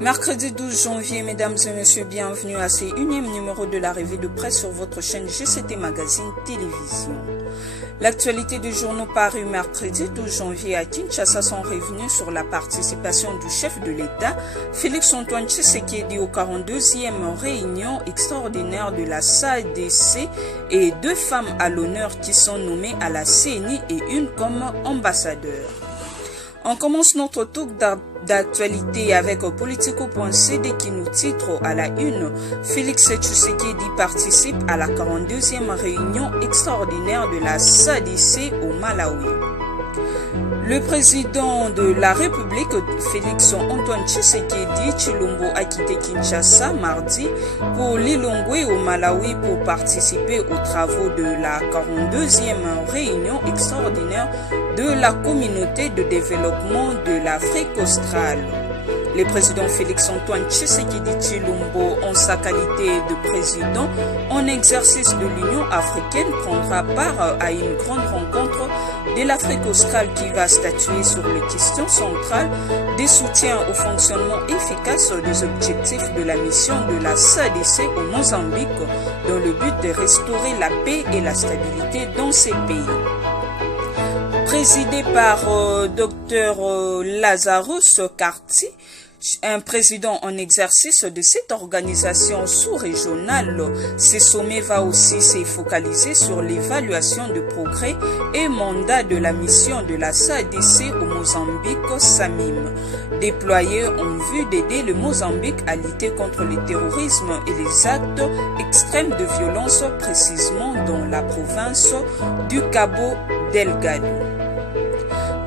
Mercredi 12 janvier, mesdames et messieurs, bienvenue à ce unième numéro de la revue de presse sur votre chaîne GCT Magazine Télévision. L'actualité des journaux parus mercredi 12 janvier à Kinshasa sont revenus sur la participation du chef de l'État, Félix-Antoine Tshisekedi, aux 42e réunion extraordinaire de la SADC et 2 femmes à l'honneur qui sont nommées à la CENI et une comme ambassadeur. On commence notre tour d'actualité avec Politico.cd qui nous titre à la une « Félix Tshisekedi participe à la 42e réunion extraordinaire de la SADC au Malawi ». Le président de la République, Félix-Antoine Tshisekedi Tshilombo, a quitté Kinshasa mardi pour Lilongwe au Malawi pour participer aux travaux de la 42e réunion extraordinaire de la communauté de développement de l'Afrique australe. Le président Félix-Antoine Tshisekedi Tshilombo, en sa qualité de président en exercice de l'Union africaine, prendra part à une grande rencontre de l'Afrique australe qui va statuer sur les questions centrales des soutiens au fonctionnement efficace des objectifs de la mission de la SADC au Mozambique dans le but de restaurer la paix et la stabilité dans ces pays. Présidé par Dr Lazarus Karti, un président en exercice de cette organisation sous-régionale, ce sommet va aussi se focaliser sur l'évaluation de progrès et mandat de la mission de la SADC au Mozambique, SAMIM, déployée en vue d'aider le Mozambique à lutter contre le terrorisme et les actes extrêmes de violence, précisément dans la province du Cabo Delgado.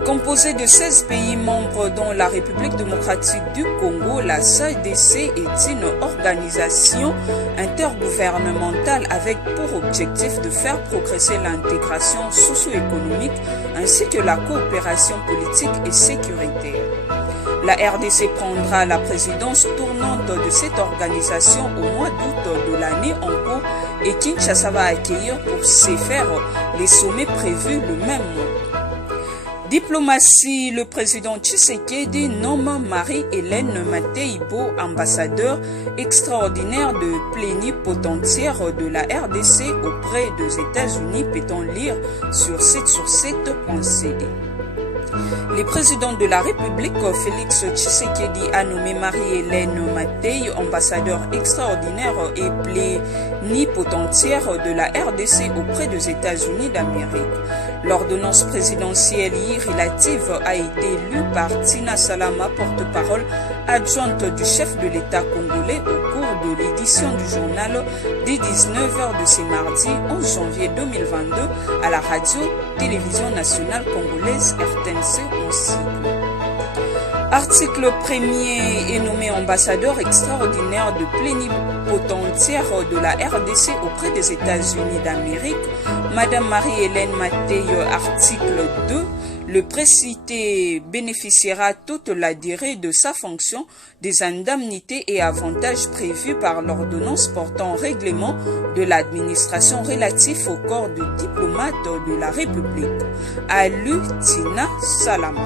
Composée de 16 pays membres dont la République démocratique du Congo, la SADC est une organisation intergouvernementale avec pour objectif de faire progresser l'intégration socio-économique ainsi que la coopération politique et sécuritaire. La RDC prendra la présidence tournante de cette organisation au mois d'août de l'année en cours et Kinshasa va accueillir pour ce faire les sommets prévus le même mois. Diplomatie, le président Tshisekedi nomme Marie-Hélène Mateibo ambassadeur extraordinaire de plénipotentiaire de la RDC auprès des États-Unis, peut-on lire sur 7sur7.cd. Le président de la République, Félix Tshisekedi, a nommé Marie-Hélène Matei ambassadeur extraordinaire et plénipotentiaire de la RDC auprès des États-Unis d'Amérique. L'ordonnance présidentielle relative a été lue par Tina Salama, porte-parole adjointe du chef de l'État congolais au cours de l'édition du journal dès 19h de ce mardi 11 janvier 2022 à la radio-télévision nationale congolaise RTNC en sigle. Article 1er est nommé ambassadeur extraordinaire de plénipotentiaire de la RDC auprès des États-Unis d'Amérique. Madame Marie-Hélène Matei, article 2, le précité bénéficiera toute la durée de sa fonction des indemnités et avantages prévus par l'ordonnance portant règlement de l'administration relatif au corps de diplomate de la République. A lu Tina Salama.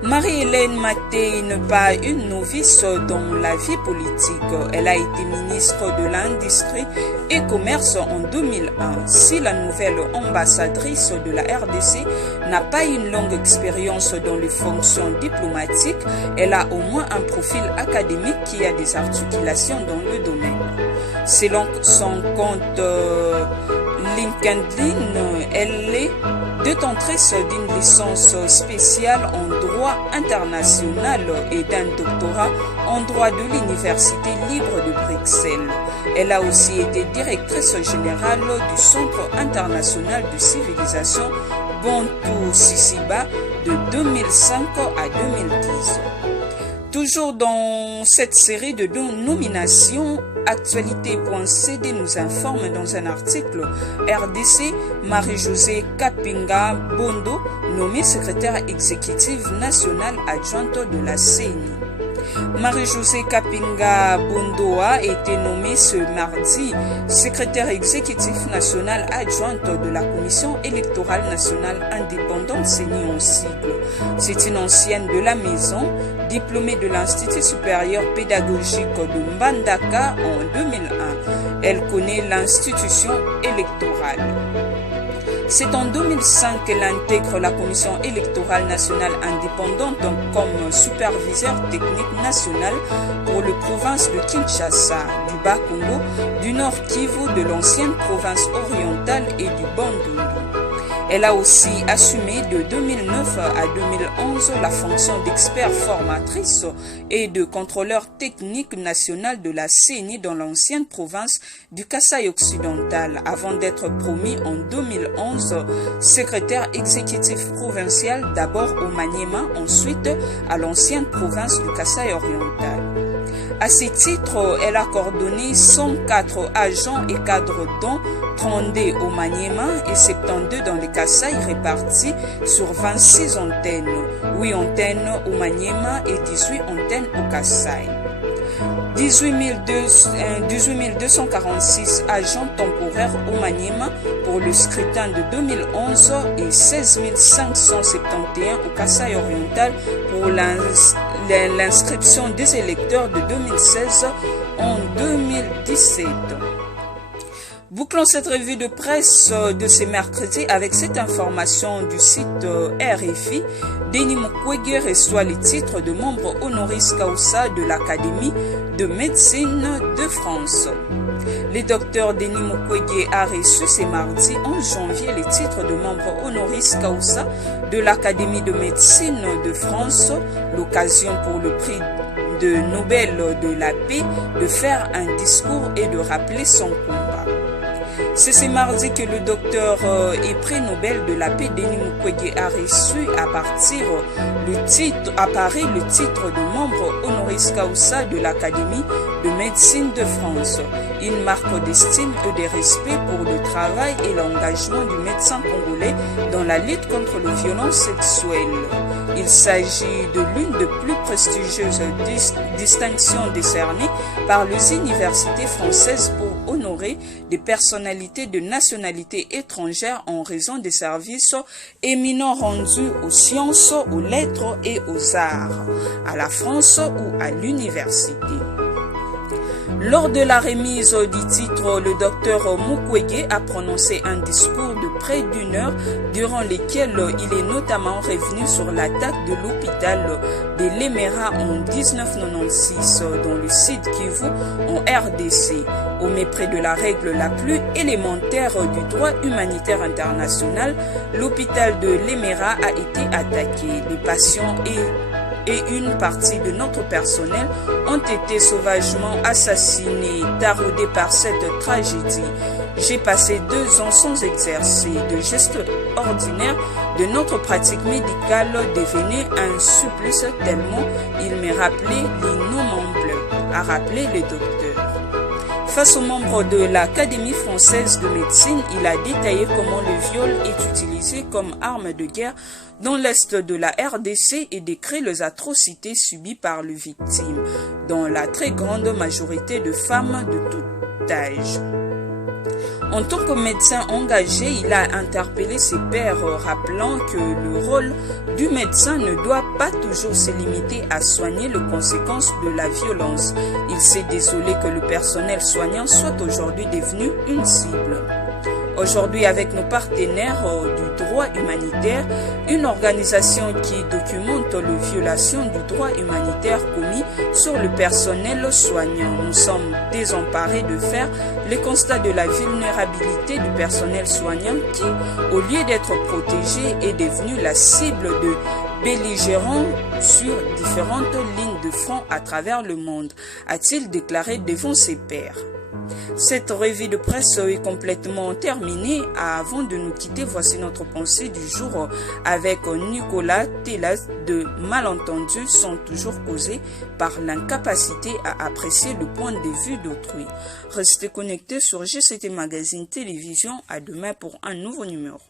Marie-Hélène Matei n'est pas une novice dans la vie politique. Elle a été ministre de l'Industrie et Commerce en 2001. Si la nouvelle ambassadrice de la RDC n'a pas une longue expérience dans les fonctions diplomatiques, elle a au moins un profil académique qui a des articulations dans le domaine. Selon son compte LinkedIn, elle est détentrice d'une licence spéciale en droit international et d'un doctorat en droit de l'Université libre de Bruxelles. Elle a aussi été directrice générale du Centre international de civilisation Bantu Sisiba de 2005 à 2010. Toujours dans cette série de nominations, Actualité.cd nous informe dans un article RDC, Marie-Josée Kapinga Bondo, nommée secrétaire exécutive nationale adjointe de la CENI. Marie-Josée Kapinga Bondoa été nommée ce mardi secrétaire exécutif national adjointe de la Commission électorale nationale indépendante, CENI en sigle. C'est une ancienne de la maison, diplômée de l'Institut supérieur pédagogique de Mbandaka en 2001. Elle connaît l'institution électorale. C'est en 2005 qu'elle intègre la Commission électorale nationale indépendante comme superviseur technique national pour les provinces de Kinshasa, du Bas-Congo, du Nord Kivu, de l'ancienne province orientale et du Bandundu. Elle a aussi assumé de 2009 à 2011 la fonction d'expert formatrice et de contrôleur technique national de la CENI dans l'ancienne province du Kasaï occidental, avant d'être promu en 2011 secrétaire exécutif provincial d'abord au Maniema, ensuite à l'ancienne province du Kasaï oriental. À ce titre, elle a coordonné 104 agents et cadres dont 32 au Maniema et 72 dans les Kasaï répartis sur 26 antennes, 8 antennes au Maniema et 18 antennes au Kasaï. 18 246 agents temporaires au Maniema pour le scrutin de 2011 et 16 571 au Kasaï oriental pour l'inscription des électeurs de 2016 en 2017. Bouclons cette revue de presse de ce mercredi avec cette information du site RFI. Denis Mukwege reçoit les titres de membre honoris causa de l'Académie de médecine de France. Le docteur Denis Mukwege a reçu ce mardi 11 janvier les titres de membre honoris causa de l'Académie de médecine de France, l'occasion pour le prix de Nobel de la paix de faire un discours et de rappeler son combat. C'est ce mardi que le docteur et prix Nobel de la paix Denis Mukwege a reçu apparaît le titre de membre honoris causa de l'Académie de médecine de France. Une marque d'estime et de respect pour le travail et l'engagement du médecin congolais dans la lutte contre les violences sexuelles. Il s'agit de l'une des plus prestigieuses distinctions décernées par les universités françaises pour honorer des personnalités de nationalité étrangère en raison des services éminents rendus aux sciences, aux lettres et aux arts, à la France ou à l'université. Lors de la remise du titre, le docteur Mukwege a prononcé un discours de près d'une heure durant lequel il est notamment revenu sur l'attaque de l'hôpital de Lemera en 1996 dans le Sud Kivu en RDC. Au mépris de la règle la plus élémentaire du droit humanitaire international, l'hôpital de Lemera a été attaqué. Les patients et une partie de notre personnel ont été sauvagement assassinés, taraudés par cette tragédie. J'ai passé 2 ans sans exercer de gestes ordinaires de notre pratique médicale devenait un supplice tellement il me rappelait l'innommable, a rappelé le docteur. Face aux membres de l'Académie française de médecine, il a détaillé comment le viol est utilisé comme arme de guerre dans l'est de la RDC et décrit les atrocités subies par les victimes, dont la très grande majorité de femmes de tout âge. En tant que médecin engagé, il a interpellé ses pairs, rappelant que le rôle du médecin ne doit pas toujours se limiter à soigner les conséquences de la violence. Il s'est désolé que le personnel soignant soit aujourd'hui devenu une cible. Aujourd'hui, avec nos partenaires du droit humanitaire, une organisation qui documente les violations du droit humanitaire commis sur le personnel soignant, nous sommes désemparés de faire le constat de la vulnérabilité du personnel soignant qui, au lieu d'être protégé, est devenu la cible de belligérants sur différentes lignes de front à travers le monde, a-t-il déclaré devant ses pairs. Cette revue de presse est complètement terminée. Avant de nous quitter, voici notre pensée du jour avec Nicolas Télas. De malentendus sont toujours causés par l'incapacité à apprécier le point de vue d'autrui. Restez connectés sur GCT Magazine Télévision. À demain pour un nouveau numéro.